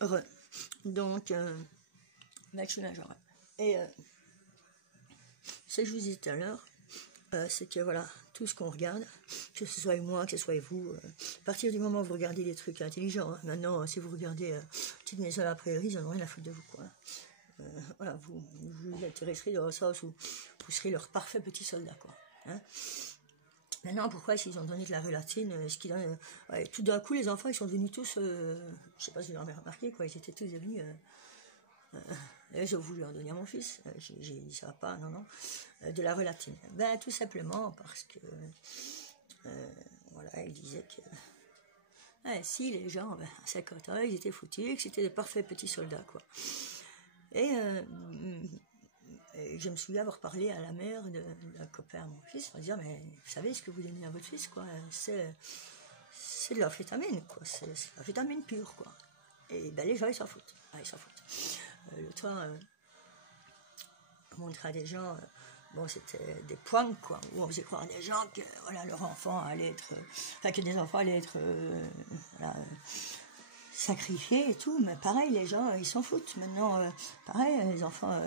heureux. Donc, je suis là, genre. Et ce que je vous disais tout à l'heure, c'est que voilà, tout ce qu'on regarde, que ce soit moi, que ce soit vous, à partir du moment où vous regardez des trucs intelligents, hein, maintenant, si vous regardez Petite Maison à la Prairie, ils n'en ont rien à foutre de vous, quoi. Voilà, vous intéresserez dans le sens où vous serez leur parfait petit soldat, quoi. Hein. Maintenant, pourquoi s'ils ont donné de la relatine, tout d'un coup, les enfants, ils sont devenus tous, je sais pas si vous l'avez remarqué, quoi, ils étaient tous devenus, j'ai voulu leur donner à mon fils, j'ai dit ça va pas, non, de la relatine. Ben, tout simplement parce que, voilà, il disait que, si les gens, à 50 ans, ils étaient foutus, que c'était des parfaits petits soldats, quoi. Et je me souviens avoir parlé à la mère d'un copain à mon fils, en disant, mais vous savez ce que vous donnez à votre fils, quoi, c'est de l'amphétamine, quoi, c'est de l'amphétamine pure, quoi. Et ben les gens, ils s'en foutent. Ils s'en foutent. L'autre fois, on montrait à des gens, bon, c'était des points, quoi, où on faisait croire à des gens que, voilà, leur enfant allait être, que des enfants allaient être, voilà, sacrifiés et tout, mais pareil, les gens, ils s'en foutent. Maintenant, pareil, les enfants,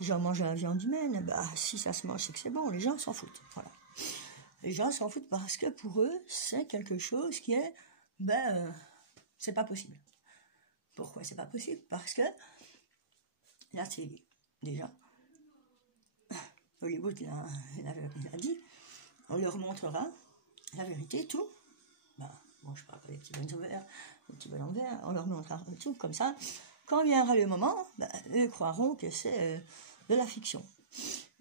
les gens mangent la viande humaine, si ça se mange, c'est que c'est bon, les gens s'en foutent, voilà. Les gens s'en foutent parce que pour eux, c'est quelque chose qui est, c'est pas possible. Pourquoi c'est pas possible? Parce que la télé, déjà, Hollywood l'a dit, on leur montrera la vérité, tout. Bon, je parle pas des petits bonhommes verts, des petits bonhommes verts, on leur montrera tout comme ça. Quand viendra le moment, eux croiront que c'est de la fiction.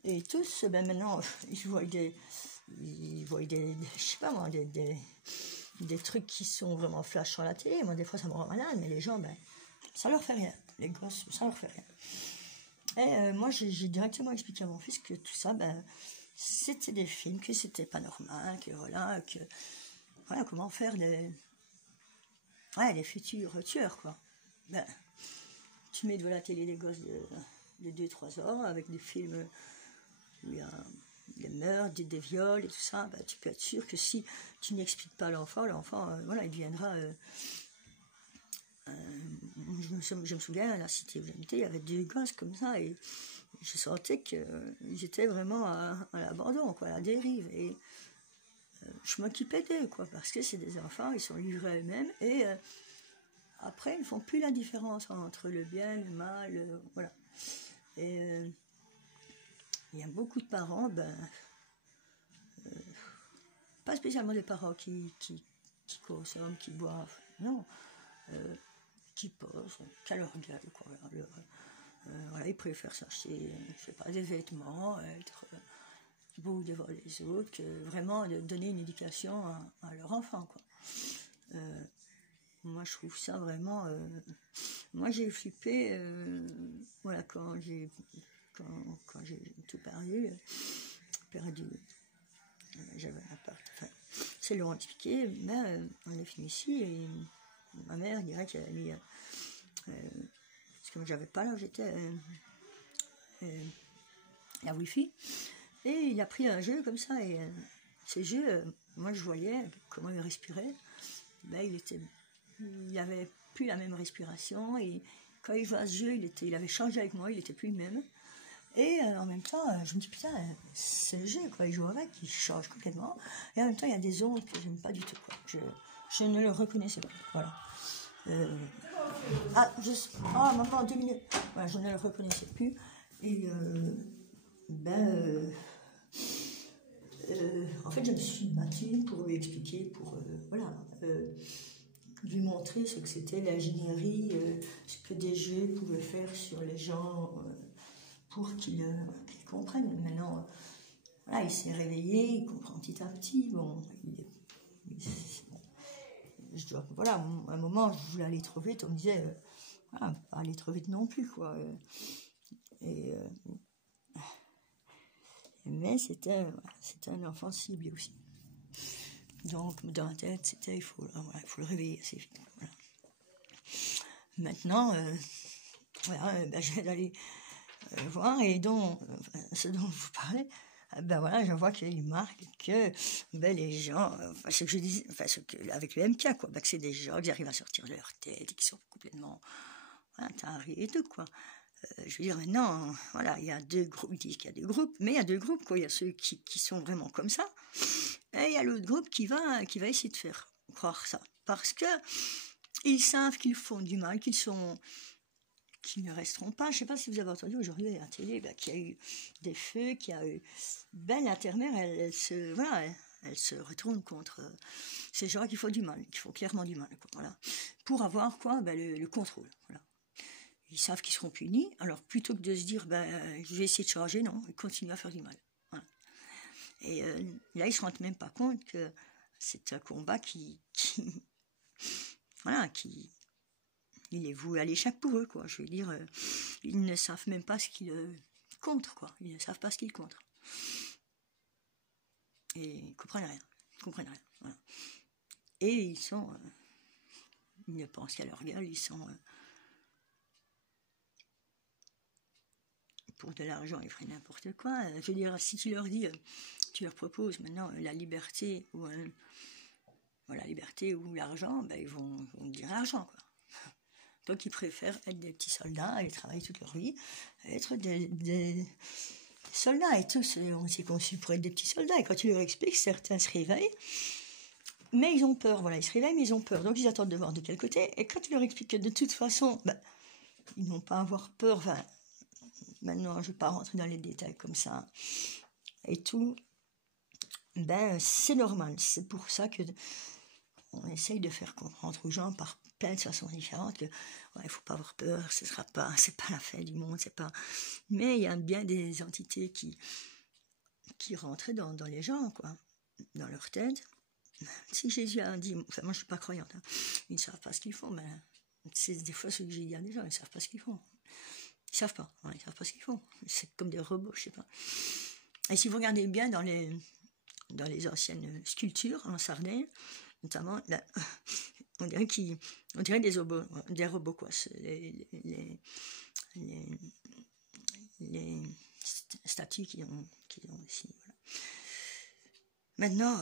Et tous, maintenant, ils voient des je sais pas moi, des trucs qui sont vraiment flash sur la télé. Moi, des fois, ça me rend malade, mais les gens, ça leur fait rien. Les gosses, ça leur fait rien. Et moi, j'ai directement expliqué à mon fils que tout ça, c'était des films, que c'était pas normal, que voilà, comment faire les futurs tueurs, quoi. Tu mets devant la télé des gosses de 2-3 ans avec des films où il y a des meurtres, des viols et tout ça, tu peux être sûr que si tu n'expliques pas à l'enfant, voilà, il deviendra... je me souviens, à la cité où j'habitais, il y avait 2 gosses comme ça, et je sentais qu'ils étaient vraiment à l'abandon, quoi, à la dérive. Et je m'occupais d'eux, quoi, parce que c'est des enfants, ils sont livrés à eux-mêmes, et après, ils ne font plus la différence entre le bien, le mal, voilà. Et il y a beaucoup de parents, pas spécialement des parents qui consomment, qui boivent, non, qui posent, qu'à leur gueule, quoi. Voilà, ils préfèrent s'acheter, je sais pas, des vêtements, être beau devant les autres, que vraiment de donner une éducation à leur enfant, quoi. Moi, je trouve ça vraiment... moi, j'ai flippé, voilà, quand j'ai tout perdu, j'avais un appart, c'est long à expliquer, mais on est fini ici, et ma mère dirait qu'elle a mis... parce que moi, j'avais pas là où j'étais, la Wi-Fi, et il a pris un jeu comme ça, et ces jeux, moi, je voyais comment il respirait, il avait plus la même respiration, et quand il jouait à ce jeu, il avait changé avec moi, il était plus le même. Et en même temps, je me dis, putain, c'est le jeu, quoi, il joue avec, il change complètement. Et en même temps, il y a des ondes que j'aime pas du tout, quoi. Je ne le reconnaissais plus, voilà. Maman, 2 minutes. Voilà, je ne le reconnaissais plus. Et en fait, je me suis battue pour lui expliquer, pour, lui montrer ce que c'était l'ingénierie, ce que des jeux pouvaient faire sur les gens, pour qu'ils comprennent. Maintenant, voilà, il s'est réveillé, il comprend petit à petit. Bon, voilà, à un moment, je voulais aller trop vite, on me disait, pas aller trop vite non plus, quoi. Mais c'était un enfant ciblé aussi. Donc, dans la tête, c'était, il faut le réveiller assez vite. Voilà. Maintenant, je vais aller voir, et ce dont je vous parlais, ben voilà, je vois qu'il marque que ben, les gens, enfin, ce que je dis, enfin, avec le MK, quoi, ben, que c'est des gens qui arrivent à sortir de leur tête et qui sont complètement voilà, tarés et tout, quoi. Je veux dire, maintenant, voilà, il y a deux groupes, ils disent qu'il y a deux groupes, mais il y a deux groupes, quoi. Il y a ceux qui sont vraiment comme ça, et il y a l'autre groupe qui va essayer de faire croire ça. Parce que ils savent qu'ils font du mal, qu'ils ne resteront pas. Je ne sais pas si vous avez entendu aujourd'hui à la télé ben, qu'il y a eu des feux, qu'il y a eu... Ben, la terre-mère, elle se retourne contre ces gens qui font du mal, qui font clairement du mal, quoi, voilà. Pour avoir quoi ben, le contrôle, voilà. Ils savent qu'ils seront punis, alors plutôt que de se dire ben, je vais essayer de changer, non, ils continuent à faire du mal. Voilà. Et là, ils ne se rendent même pas compte que c'est un combat voilà, il est voué à l'échec pour eux, quoi. Je veux dire, ils ne savent même pas ce qu'ils contre, quoi. Ils ne savent pas ce qu'ils contre. Et ils ne comprennent rien. Voilà. Et ils ne pensent qu'à leur gueule, ils sont... pour de l'argent, ils feraient n'importe quoi. Je veux dire, si tu leur dis, tu leur proposes maintenant la liberté ou l'argent, ben, ils vont dire l'argent, quoi. Donc ils préfèrent être des petits soldats et travailler toute leur vie, être des soldats. Et tous, on s'est conçus pour être des petits soldats. Et quand tu leur expliques, certains se réveillent, mais ils ont peur. Voilà, ils se réveillent, mais ils ont peur. Donc ils attendent de voir de quel côté. Et quand tu leur expliques que de toute façon, ben, ils n'ont pas à avoir peur. Enfin, maintenant, je ne vais pas rentrer dans les détails comme ça. Et tout, ben, c'est normal. C'est pour ça que on essaye de faire comprendre aux gens par plein de façons différentes que ouais, il faut pas avoir peur, c'est pas la fin du monde, c'est pas. Mais il y a bien des entités qui rentraient dans les gens, quoi, dans leur tête. Si Jésus a dit, enfin moi je suis pas croyante, hein, ils ne savent pas ce qu'ils font, mais c'est des fois ce que j'ai dit à des gens, ils ne savent pas ce qu'ils font. Ils savent pas, ouais, ils savent pas ce qu'ils font. C'est comme des robots, je sais pas. Et si vous regardez bien dans les anciennes sculptures en Sardaigne, notamment, là, on dirait des robots, quoi. Les statues qui ont ici. Voilà. Maintenant,